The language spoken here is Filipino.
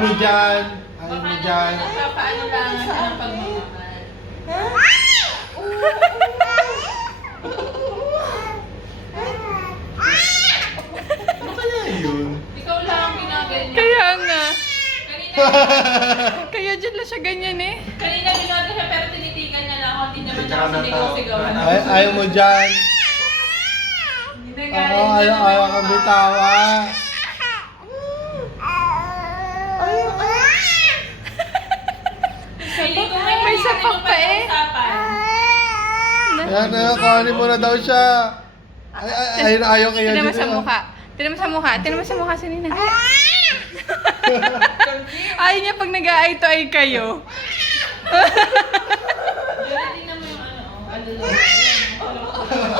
mo dyan. Ayaw Baka mo dyan. naman nagpapaano lang siya ng pagmamahal. Ano kaya yun? Ikaw lang ang ginaganyan. Kaya nga. Kanina, Kaya dyan lang siya ganyan eh. kanina ginaganyan siya pero tinitigan niya lang ako. Hindi naman niya Tsaka ako sinigaw-sigawan. Ayaw mo dyan. Hindi na Ako, galing ayaw kang bitawa. Feeling ko May sapak pa eh. Ayan na, kanin mo na daw siya. Ayaw kaya Tinan mo dito. sa mukha. Tinan mo sa mukha. Tinan mo sa mukha si Nina. Ayaw niya pag nag-eye to eye kayo. Tingnan mo yung ano, oh, alulong. Ayan, oh.